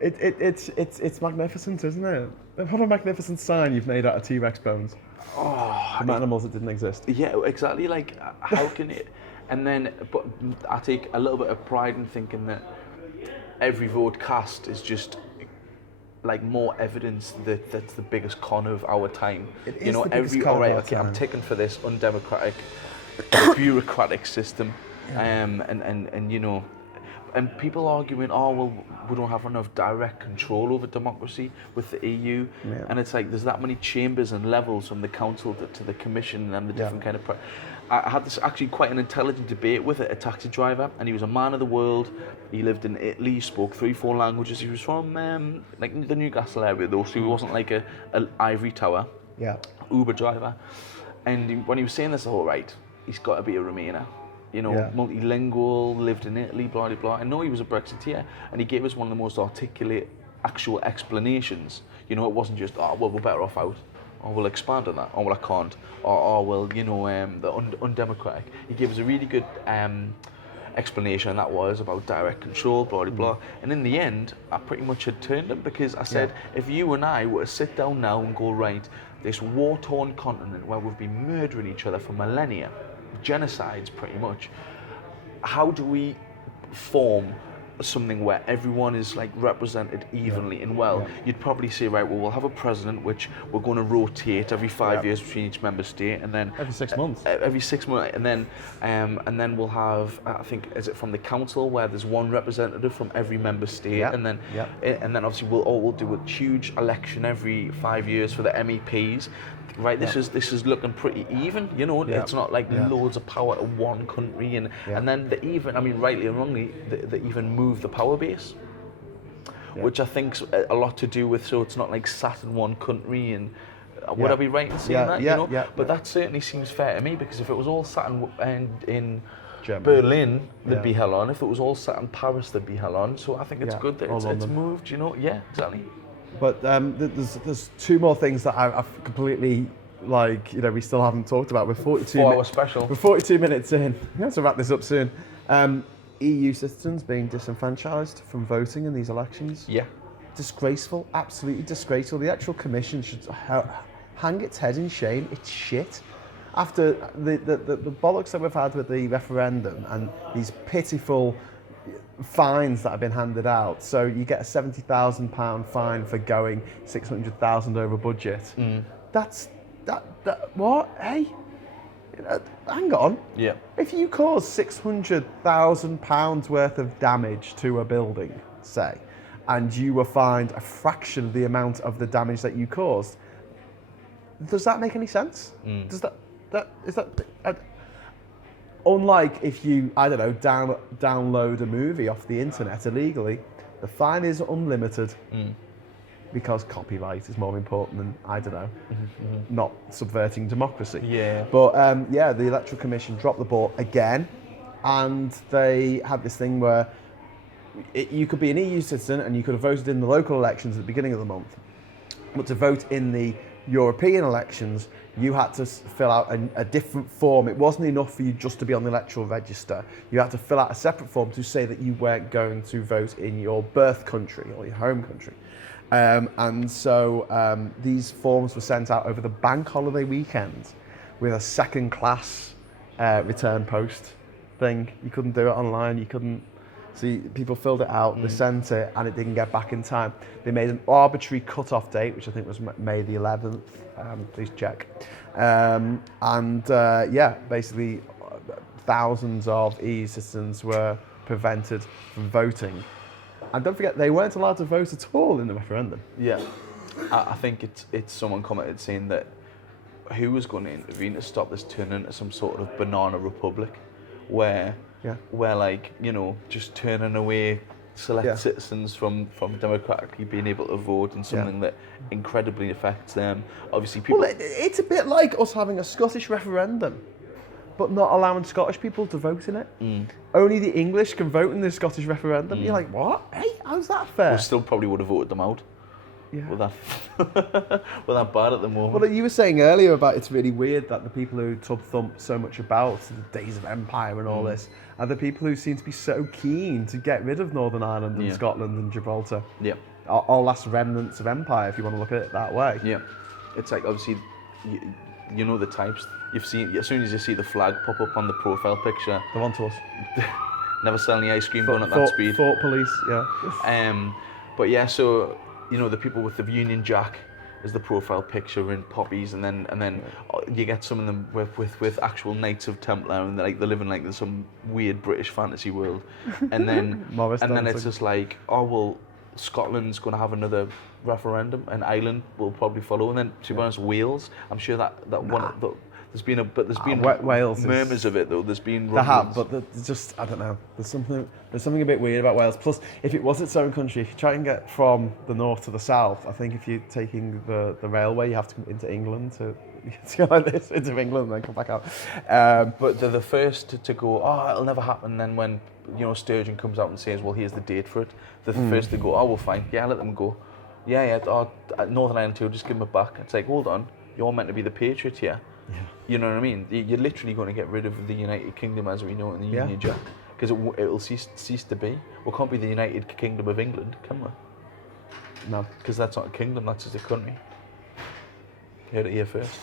It's magnificent, isn't it? What a magnificent sign you've made out of T-Rex bones. From animals that didn't exist. Yeah, exactly. Like, how can it? And then, but I take a little bit of pride in thinking that every vote cast is just like more evidence that that's the biggest con of our time. It you is know, the biggest every con of all right, our okay, time. I'm ticking for this undemocratic, bureaucratic system, and you know. And people arguing, oh, well, we don't have enough direct control over democracy with the EU. Yeah. And it's like, there's that many chambers and levels from the council to the commission and the different kind of... I had this actually quite an intelligent debate with a taxi driver, and he was a man of the world. He lived in Italy, he spoke 3-4 languages. He was from like the Newcastle area though, so he wasn't like a ivory tower Uber driver. And when he was saying this, all right, he's got to be a Remainer. You know, multilingual, lived in Italy, blah, blah, blah. I know he was a Brexiteer, and he gave us one of the most articulate, actual explanations. You know, it wasn't just, oh, well, we're better off out. Or we'll expand on that. Or, well, I can't. Or well, you know, the undemocratic. He gave us a really good explanation, and that was about direct control, blah, blah, blah. And in the end, I pretty much had turned him, because I said, if you and I were to sit down now and go, right, this war-torn continent where we've been murdering each other for millennia, genocides pretty much, how do we form something where everyone is like represented evenly? And you'd probably say, right, well, we'll have a president which we're going to rotate every 5 years between each member state, and then every 6 months, and then we'll have, I think, is it from the council, where there's one representative from every member state, and then obviously we'll do a huge election every 5 years for the MEPs. Right, this is looking pretty even, you know. It's not like loads of power to one country, and then I mean, rightly or wrongly, they even move the power base, which I think's a lot to do with. So it's not like sat in one country, and would I be right in saying that? You know, but that certainly seems fair to me, because if it was all sat in Germany, Berlin, there'd be hell on. If it was all sat in Paris, there'd be hell on. So I think it's good that it's moved. You know, exactly. But there's 2 more things that I've completely, like, you know, we still haven't talked about. We're 4-hour special. We're 42 minutes in. We have to wrap this up soon. EU citizens being disenfranchised from voting in these elections. Yeah. Disgraceful, absolutely disgraceful. The actual commission should hang its head in shame. It's shit. After the bollocks that we've had with the referendum and these pitiful fines that have been handed out. So you get a £70,000 fine for going 600,000 over budget. That's what? Hey, hang on. Yeah. If you cause £600,000 worth of damage to a building, say, and you were fined a fraction of the amount of the damage that you caused, does that make any sense? Does that unlike if you, I don't know, download a movie off the internet illegally, the fine is unlimited because copyright is more important than, I don't know, not subverting democracy. Yeah. But the Electoral Commission dropped the ball again, and they had this thing where you could be an EU citizen and you could have voted in the local elections at the beginning of the month, but to vote in the European elections, you had to fill out a different form. It wasn't enough for you just to be on the electoral register. You had to fill out a separate form to say that you weren't going to vote in your birth country or your home country. And so these forms were sent out over the bank holiday weekend with a second-class return post thing. You couldn't do it online. You couldn't. So people filled it out, they sent it, and it didn't get back in time. They made an arbitrary cut-off date, which I think was May the 11th. Please check. Basically, thousands of EU citizens were prevented from voting. And don't forget, they weren't allowed to vote at all in the referendum. Yeah, I think it's someone commented saying that who was going to intervene to stop this turning into some sort of banana republic, where like, you know, just turning away select citizens from democratically being able to vote in something that incredibly affects them. Obviously, people. Well, it's a bit like us having a Scottish referendum, but not allowing Scottish people to vote in it. Only the English can vote in the Scottish referendum. You're like, what? Hey, how's that fair? We still probably would have voted them out. Yeah. With that, with that bad at the moment. Well, you were saying earlier about it's really weird that the people who thump so much about the days of empire and all this are the people who seem to be so keen to get rid of Northern Ireland and Scotland and Gibraltar. Yeah. Our last remnants of empire, if you want to look at it that way. Yeah. It's like, obviously, you know the types. You've seen, as soon as you see the flag pop up on the profile picture. They're on to us. Never sell any ice cream going at that speed. Thought police, yeah. But yeah, so, you know, the people with the Union Jack as the profile picture in poppies, and then you get some of them with actual Knights of Templar, and they're living like in some weird British fantasy world. And then it's just like, oh well, Scotland's going to have another referendum, and Ireland will probably follow, and then to be honest, Wales. I'm sure that one. There's been Wales murmurs of it though. There's been rumblings. They have, but there's just, I don't know. There's something a bit weird about Wales. Plus, if it was its own country, if you try and get from the north to the south, I think if you're taking the railway, you have to come into England to go like this into England and then come back out. But they're the first to go, oh, it'll never happen. And then when Sturgeon comes out and says, well, here's the date for it, they're the first to go, oh, well, fine, yeah, let them go. Yeah, Northern Ireland too, just give them it back. It's like, hold on, you're meant to be the patriot here. Yeah. You know what I mean? You're literally going to get rid of the United Kingdom as we know it in the Union Jack, because it will cease to be. We can't be the United Kingdom of England, can we? No, because that's not a kingdom, that's just a country. Heard it here first.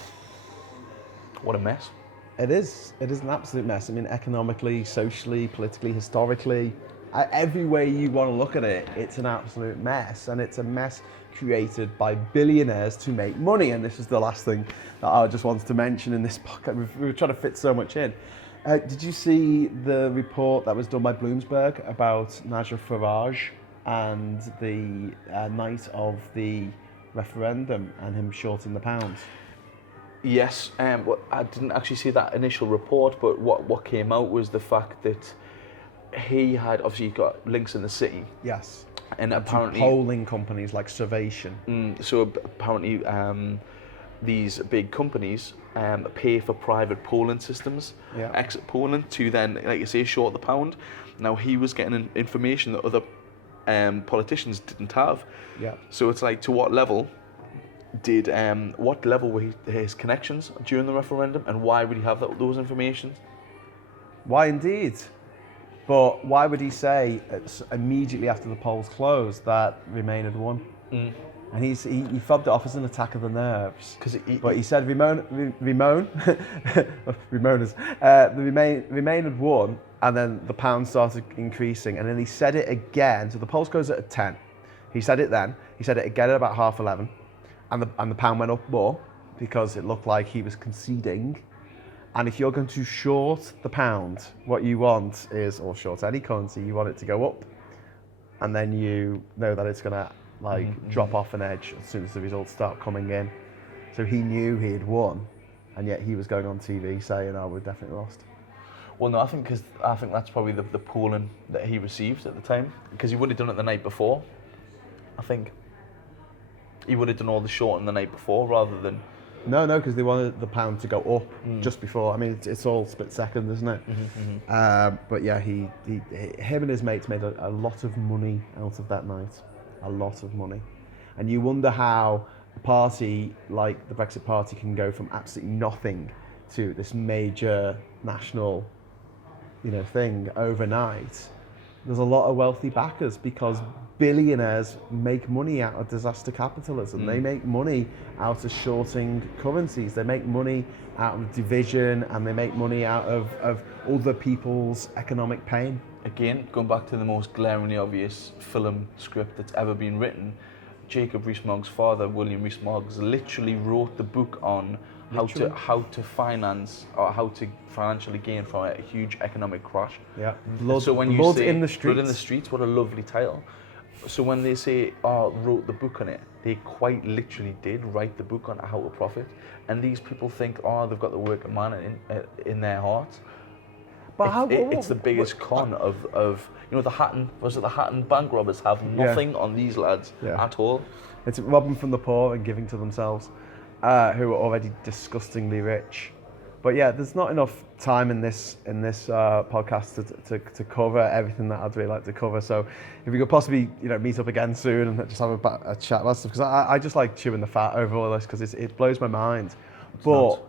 What a mess. It is an absolute mess. I mean, economically, socially, politically, historically, every way you want to look at it, it's an absolute mess, and it's a mess created by billionaires to make money. And this is the last thing that I just wanted to mention in this podcast. We were trying to fit so much in. Did you see the report that was done by Bloomberg about Nigel Farage and the night of the referendum and him shorting the pound? Yes, I didn't actually see that initial report, but what came out was the fact that he had obviously got links in the city. Yes. And apparently polling companies like Survation. So apparently these big companies pay for private polling systems, exit polling, to then, like you say, short the pound. Now he was getting information that other politicians didn't have. Yeah. So it's like, to what level were his connections during the referendum, and why would he have those information? Why indeed? But why would he say immediately after the polls closed that Remain had won? And he fobbed it off as an attack of the nerves. But he said Remain had won, and then the pound started increasing, and then he said it again. So the polls closed at 10. He said it then. He said it again at about 11:30, and the pound went up more because it looked like he was conceding. And if you're going to short the pound, what you want is, or short any currency, you want it to go up. And then you know that it's going to drop off an edge as soon as the results start coming in. So he knew he had won, and yet he was going on TV saying, oh, we've definitely lost. Well, no, I think that's probably the polling that he received at the time, because he would have done it the night before. I think he would have done all the shorting the night before rather than... No, because they wanted the pound to go up just before. I mean, it's all split second, isn't it? But yeah, him and his mates made a lot of money out of that night. A lot of money. And you wonder how a party like the Brexit Party can go from absolutely nothing to this major national, thing overnight. There's a lot of wealthy backers because billionaires make money out of disaster capitalism. They make money out of shorting currencies. They make money out of division, and they make money out of other people's economic pain. Again, going back to the most glaringly obvious film script that's ever been written, Jacob Rees-Mogg's father, William Rees-Mogg, literally wrote the book on how to finance, or how to financially gain from a huge economic crash. Yeah. So when you say in the streets. Blood in the Streets, what a lovely title. So when they say, wrote the book on it, they quite literally did write the book on how to profit. And these people think, they've got the working man in their hearts. But it's the biggest con of the Hatton bank robbers have nothing on these lads at all. It's robbing from the poor and giving to themselves, who are already disgustingly rich. But yeah, there's not enough time in this podcast to cover everything that I'd really like to cover. So if we could possibly meet up again soon and just have a chat about stuff, because I just like chewing the fat over all this, because it blows my mind. But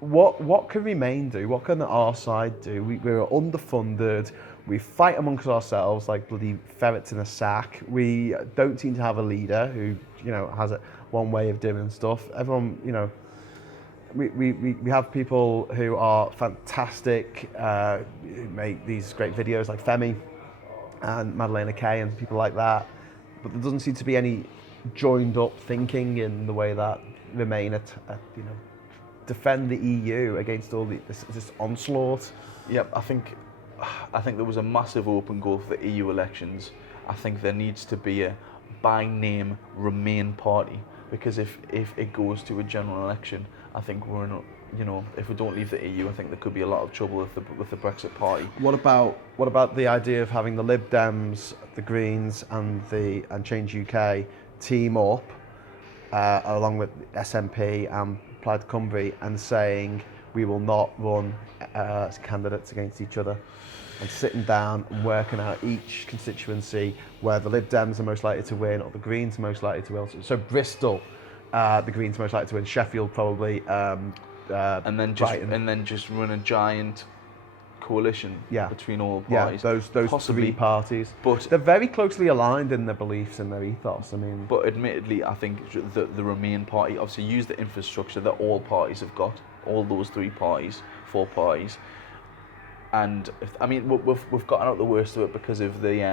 what can Remain do? What can our side do? We're underfunded. We fight amongst ourselves like bloody ferrets in a sack. We don't seem to have a leader who has one way of doing stuff. Everyone, we have people who are fantastic, who make these great videos like Femi and Madeleine Kay and people like that. But there doesn't seem to be any joined up thinking in the way that Remain defend the EU against all this onslaught. Yep, I think there was a massive open goal for the EU elections. I think there needs to be a by name Remain party, because if it goes to a general election, I think we're in if we don't leave the EU, I think there could be a lot of trouble with the Brexit party. What about the idea of having the Lib Dems, the Greens, and Change UK team up along with SNP and Plaid Cymru, and saying we will not run as candidates against each other, and sitting down and working out each constituency where the Lib Dems are most likely to win or the Greens are most likely to win. So Bristol, the Greens are most likely to win. Sheffield probably. And then just run a giant coalition between all parties. Yeah, those possibly three parties. But they're very closely aligned in their beliefs and their ethos. But admittedly, I think the Remain party obviously use the infrastructure that all parties have got, all those four parties, and we've gotten out the worst of it because of the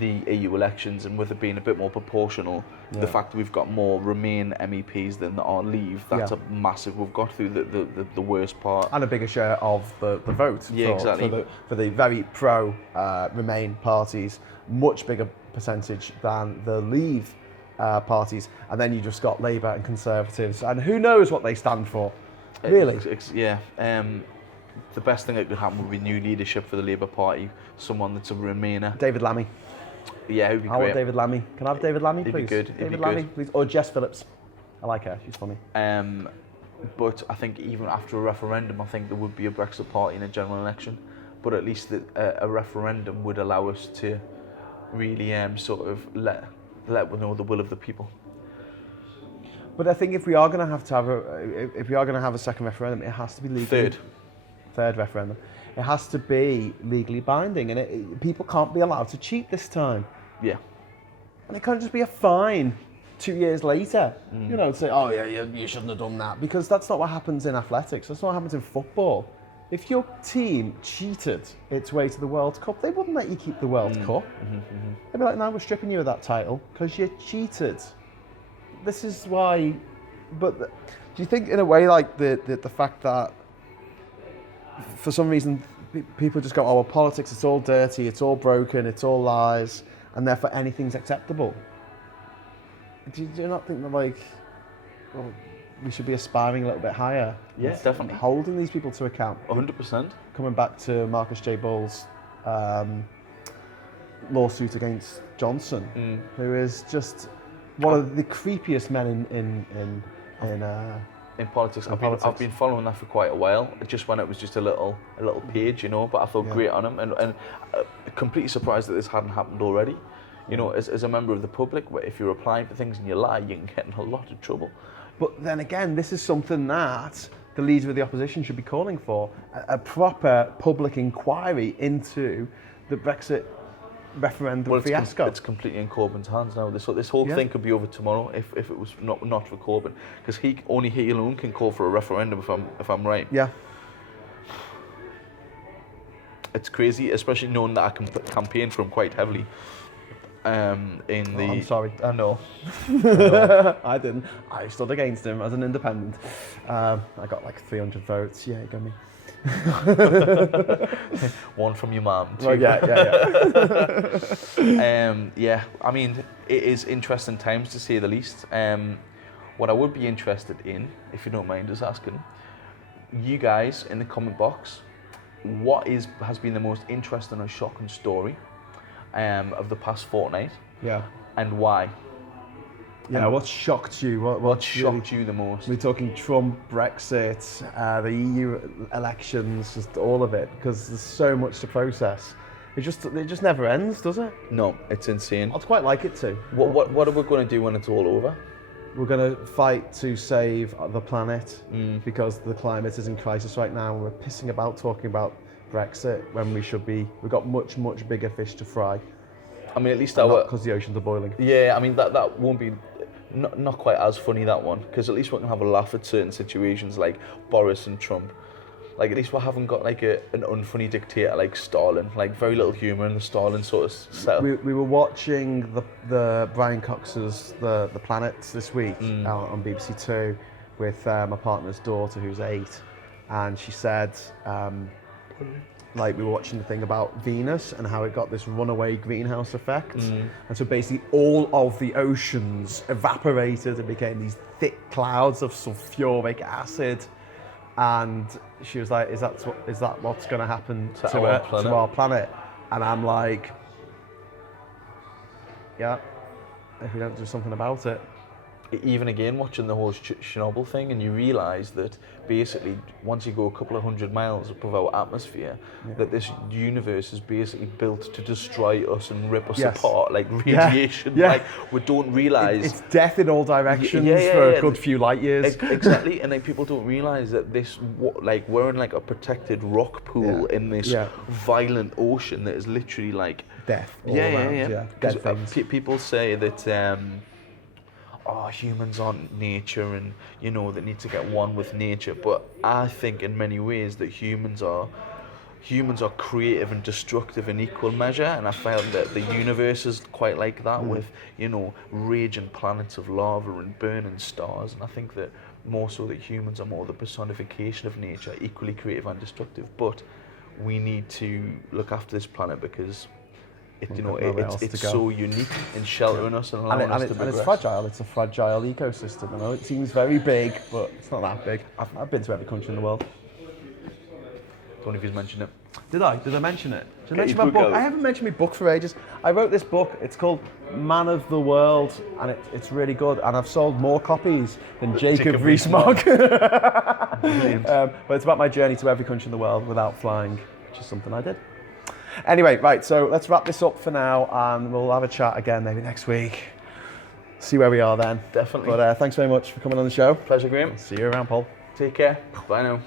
EU elections, and with it being a bit more proportional, the fact that we've got more Remain MEPs than there are Leave, that's a massive. We've got through the worst part, and a bigger share of the vote. Exactly. For the very pro Remain parties, much bigger percentage than the Leave parties, and then you just got Labour and Conservatives, and who knows what they stand for, really. The best thing that could happen would be new leadership for the Labour Party, someone that's a Remainer. David Lammy. Yeah, it would be great. I want David Lammy. Can I have David Lammy, please? It'd be good. David Lammy, please. Or Jess Phillips. I like her. She's funny. But I think even after a referendum, I think there would be a Brexit party in a general election. But at least a referendum would allow us to really sort of let we know the will of the people. But I think if we are going to have a second referendum, it has to be legal. Third referendum. It has to be legally binding, and people can't be allowed to cheat this time. Yeah. And it can't just be a fine 2 years later. Say, oh yeah, you shouldn't have done that, because that's not what happens in athletics. That's not what happens in football. If your team cheated its way to the World Cup, they wouldn't let you keep the World Cup. They'd be like, no, we're stripping you of that title because you cheated. This is why. But do you think, in a way, like the fact that for some reason people just go, oh, well, politics, it's all dirty, it's all broken, it's all lies, and therefore anything's acceptable? Do you not think that, we should be aspiring a little bit higher? Yeah, definitely. Holding these people to account. 100%. Coming back to Marcus J. Bull's lawsuit against Johnson, who is just one of the creepiest men in politics. I've been following that for quite a while. Just when it was just a little page, but I felt great on him, and completely surprised that this hadn't happened already. As a member of the public, if you're applying for things and you lie, you can get in a lot of trouble. But then again, this is something that the leader of the opposition should be calling for, a proper public inquiry into the Brexit referendum fiasco. It's completely in Corbyn's hands now. This whole thing could be over tomorrow if it was not for Corbyn, because he alone can call for a referendum if I'm right. Yeah. It's crazy, especially knowing that I can campaign for him quite heavily. I'm sorry. I know. I didn't. I stood against him as an independent. I got like 300 votes. Yeah, you got me. One from your mum. Well, yeah. I mean, it is interesting times to say the least. What I would be interested in, if you don't mind us asking, you guys in the comment box, what has been the most interesting or shocking story of the past fortnight, Yeah. and why? Yeah, what shocked you? What shocked you the most? We're talking Trump, Brexit, the EU elections, just all of it, because there's so much to process. It just never ends, does it? No, it's insane. I'd quite like it to. What are we going to do when it's all over? We're going to fight to save the planet because the climate is in crisis right now. We're pissing about talking about Brexit when we've got much, much bigger fish to fry. I mean, at least because the oceans are boiling. Yeah, I mean, that won't be not quite as funny, that one, because at least we can have a laugh at certain situations like Boris and Trump. Like, at least we haven't got like an unfunny dictator like Stalin. Like, very little humour in the Stalin sort of setup. We were watching the Brian Cox's The Planet this week out on BBC Two with my partner's daughter who's 8, and she said like we were watching the thing about Venus and how it got this runaway greenhouse effect, and so basically all of the oceans evaporated and became these thick clouds of sulfuric acid. And she was like, is that what's going to happen to our planet? And I'm like, yeah, if we don't do something about it. Even again, watching the whole Chernobyl thing, and you realise that basically once you go a couple of 100 miles above our atmosphere, that this universe is basically built to destroy us and rip us apart, like radiation. Like, we don't realise it's death in all directions for a good few light years. Exactly, and like people don't realise that we're in like a protected rock pool in this violent ocean that is literally like death. Dead things. People say that. Humans aren't nature, and they need to get one with nature. But I think in many ways that humans are creative and destructive in equal measure, and I found that the universe is quite like that with raging planets of lava and burning stars. And I think that more so that humans are more the personification of nature, equally creative and destructive. But we need to look after this planet because it's so unique in sheltering us and allowing us to progress. And it's fragile. It's a fragile ecosystem. I know it seems very big, but it's not that big. I've been to every country in the world. Don't know if he's mentioned it. Did I mention it? Did I mention my book? I haven't mentioned my book for ages. I wrote this book. It's called Man of the World, and it's really good. And I've sold more copies than Jacob Rees-Mogg. But it's about my journey to every country in the world without flying, which is something I did. Anyway, right, so let's wrap this up for now, and we'll have a chat again maybe next week. See where we are then. Definitely. But thanks very much for coming on the show. Pleasure, Graham. See you around, Paul. Take care. Bye now.